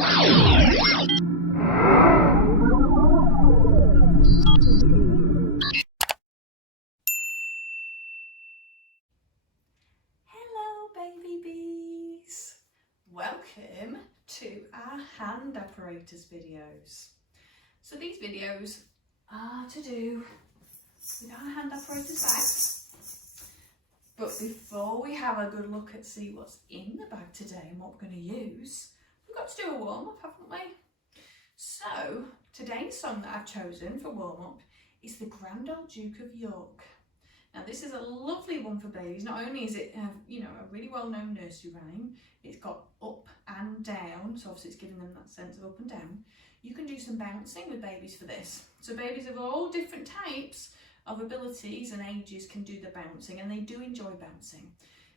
Hello baby bees! Welcome to our hand apparatus videos. So these videos are to do with our hand apparatus bags. But before we have a good look at see what's in the bag today and what we're going to use, we've got to do a warm up, haven't we? So today's song that I've chosen for warm up is the Grand Old Duke of York. Now this is a lovely one for babies. Not only is it a really well-known nursery rhyme, it's got up and down, so obviously it's giving them that sense of up and down. You can do some bouncing with babies for this. So babies of all different types of abilities and ages can do the bouncing, and they do enjoy bouncing.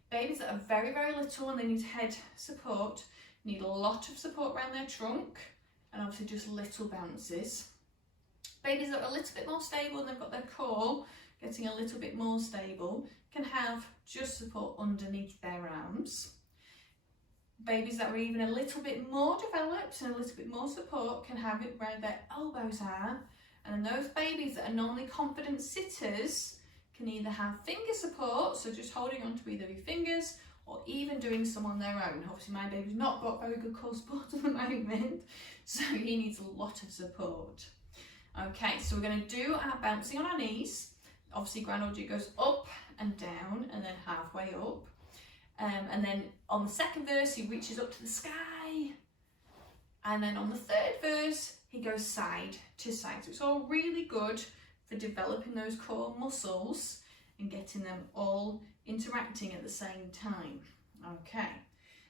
Babies that are very, very little and they need head support need a lot of support around their trunk and obviously just little bounces. Babies that are a little bit more stable and they've got their core getting a little bit more stable can have just support underneath their arms. Babies that are even a little bit more developed and a little bit more support can have it where their elbows are. And then those babies that are normally confident sitters can either have finger support, so just holding on to either your fingers or even doing some on their own. Obviously my baby's not got very good core support at the moment, so he needs a lot of support. Okay, so we're going to do our bouncing on our knees. Obviously Grand Old Duke goes up and down and then halfway up. And then on the second verse he reaches up to the sky. And then on the third verse he goes side to side. So it's all really good for developing those core muscles and getting them all interacting at the same time. Okay,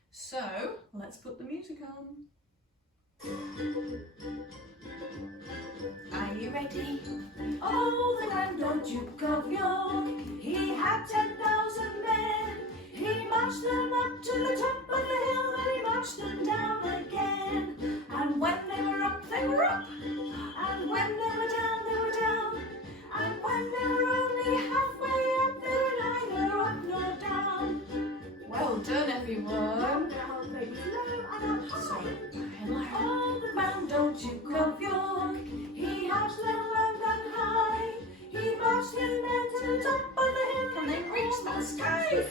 so let's put the music on. Are you ready? Oh, the Grand Old Duke of York, he had 10,000 men. He marched them up to the top of the hill, then he marched them down again. And when they were up, they were up. And when they were down, they were down. And when they were only halfway up, they were neither up nor down. Well done, everyone. So, oh, the Grand Old Duke of York, he marched them loud and high. He marched his men to the top of the hill. Can they reach that sky?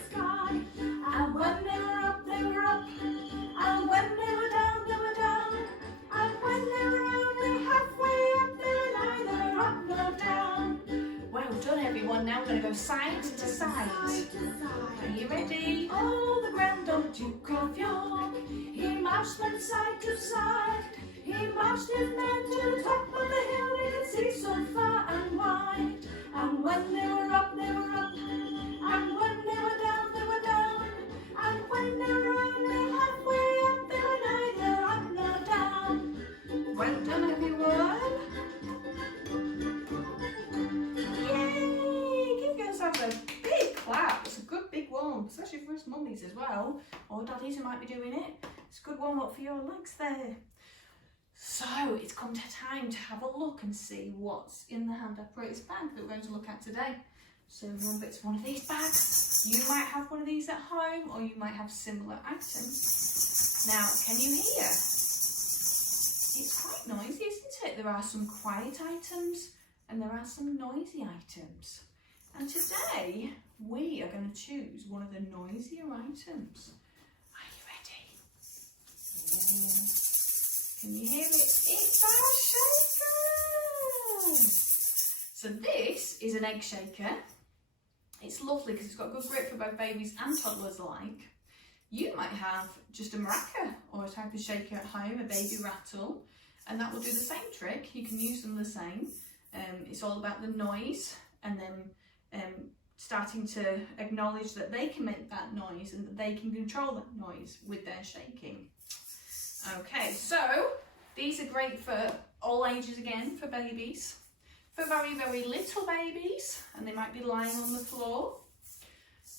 And when they were up, they were up. And when they were down, they were down. And when they were only halfway up, they were neither up nor down. Well done, everyone. Now we're going to go side to side. Are you ready? Oh, the Grand Old Duke of York, he marched them side to side. He marched his men to the top of the hill, they could see so far and wide. And when they were up, they were up. And when they were down, they were down. And when they were only halfway up, they were neither up nor down. Well done, everyone. Yay! Give yourselves a big clap. It's a good big warm, especially for us mummies as well, or daddies who might be doing it. It's a good warm up for your legs there. So it's come to time to have a look and see what's in the hand apparatus bag that we're going to look at today. So remember, it's one of these bags. You might have one of these at home, or you might have similar items. Now, can you hear? It's quite noisy, isn't it? There are some quiet items and there are some noisy items. And today we are going to choose one of the noisier items. Are you ready? Yeah. Can you hear it? It's our shaker! So this is an egg shaker. It's lovely because it's got good grip for both babies and toddlers alike. You might have just a maraca or a type of shaker at home, a baby rattle, and that will do the same trick. You can use them the same. It's all about the noise and then starting to acknowledge that they can make that noise and that they can control that noise with their shaking. Okay, so these are great for all ages again, for babies. For very, very little babies, and they might be lying on the floor,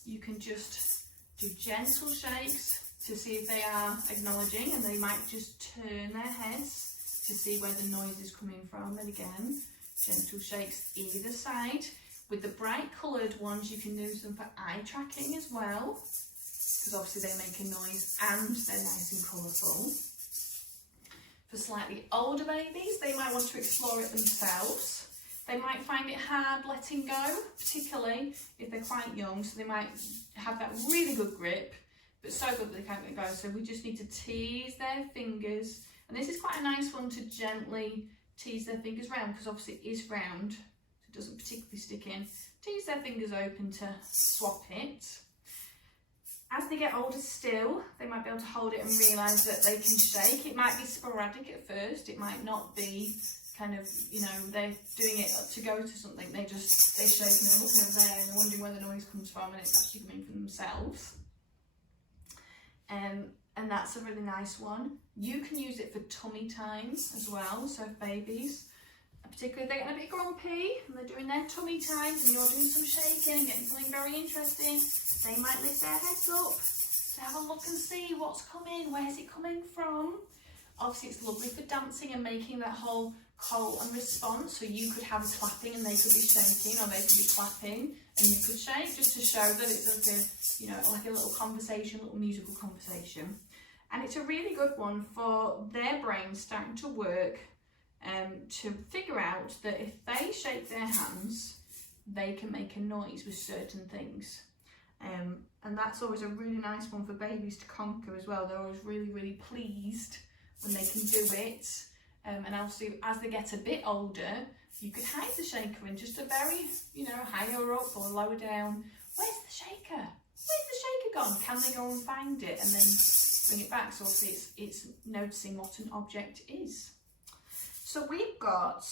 you can just do gentle shakes to see if they are acknowledging, and they might just turn their heads to see where the noise is coming from. And again, gentle shakes either side. With the bright coloured ones, you can use them for eye tracking as well, because obviously they make a noise and they're nice and colourful. For slightly older babies, they might want to explore it themselves. They might find it hard letting go, particularly if they're quite young, so they might have that really good grip, but so good that they can't let go. So we just need to tease their fingers, and this is quite a nice one to gently tease their fingers round, because obviously it is round, so it doesn't particularly stick in. Tease their fingers open to swap it. As they get older still, they might be able to hold it and realise that they can shake. It might be sporadic at first, it might not be kind of, you know, they're doing it to go to something, they shake and they're looking over there and they're wondering where the noise comes from, and it's actually coming from themselves. And that's a really nice one. You can use it for tummy time as well, so if babies, particularly if they're getting a bit grumpy and they're doing their tummy times and you're doing some shaking and getting something very interesting, they might lift their heads up to have a look and see what's coming, where's it coming from. Obviously it's lovely for dancing and making that whole call and response, so you could have clapping and they could be shaking, or they could be clapping and you could shake, just to show that it's like a, you know, like a little conversation, a little musical conversation. And it's a really good one for their brains starting to work, to figure out that if they shake their hands, they can make a noise with certain things. And that's always a really nice one for babies to conquer as well. They're always really, really pleased when they can do it. And also, as they get a bit older, you could hide the shaker in just a very, you know, higher up or lower down. Where's the shaker? Where's the shaker gone? Can they go and find it and then bring it back? So obviously it's noticing what an object is. So we've got,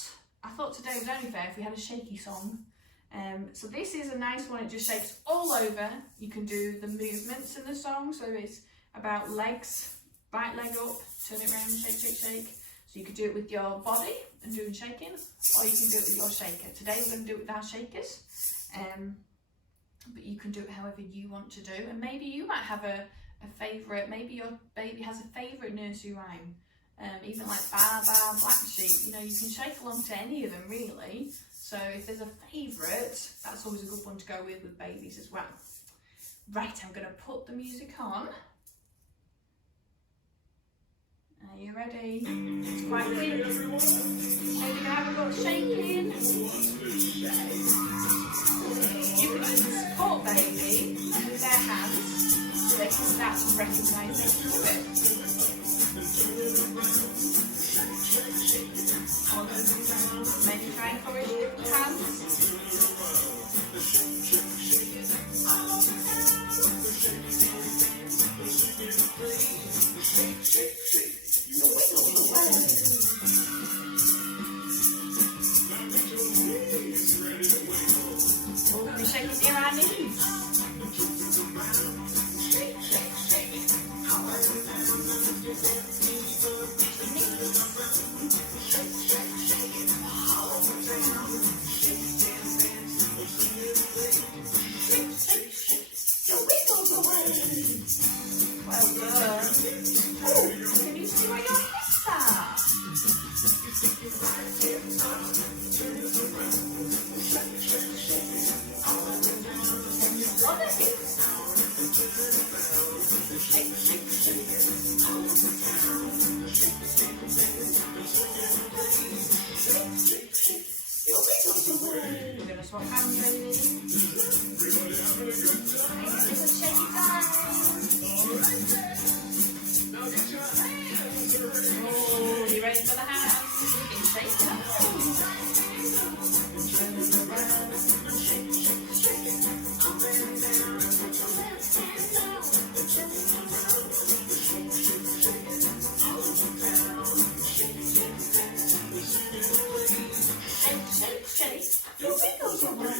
I thought today was only fair if we had a shaky song. So this is a nice one, it just shakes all over. You can do the movements in the song, so it's about legs, right leg up, turn it around, shake, shake, shake. So you could do it with your body and doing shaking, or you can do it with your shaker. Today we're going to do it with our shakers, but you can do it however you want to do. And maybe you might have a favourite, maybe your baby has a favourite nursery rhyme, even like Bar Bar Black Sheep, you know, you can shake along to any of them really. So if there's a favourite, that's always a good one to go with babies as well. Right, I'm going to put the music on. Are you ready? It's quite quick. Maybe you can have a little shaking. You can even support baby with their hands so they can start to recognise they can do it. Maybe try and encourage different hands. We're shaking near our knees. Well done. Oh, can you see where your hips are? Love it. Shake, shake, shake. We're going to swap hands, baby. It's a shaky time. Oh, you ready for the hands? You can shake them. Shake, shake, shake. Your wiggles away.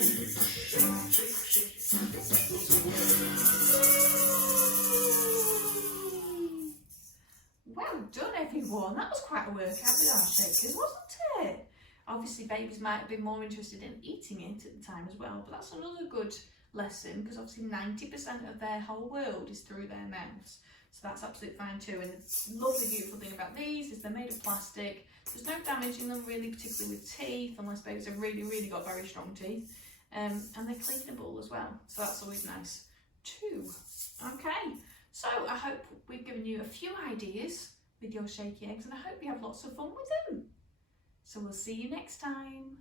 Well done, everyone. That was quite a workout with our shakers, wasn't it? Obviously, babies might have been more interested in eating it at the time as well, but that's another good lesson, because obviously 90% of their whole world is through their mouths. So that's absolutely fine too. And the lovely, beautiful thing about these is they're made of plastic. There's no damaging them really, particularly with teeth, unless babies have really, really got very strong teeth. And they're cleanable as well. So that's always nice too. Okay, so I hope we've given you a few ideas with your shaky eggs, and I hope you have lots of fun with them. So we'll see you next time.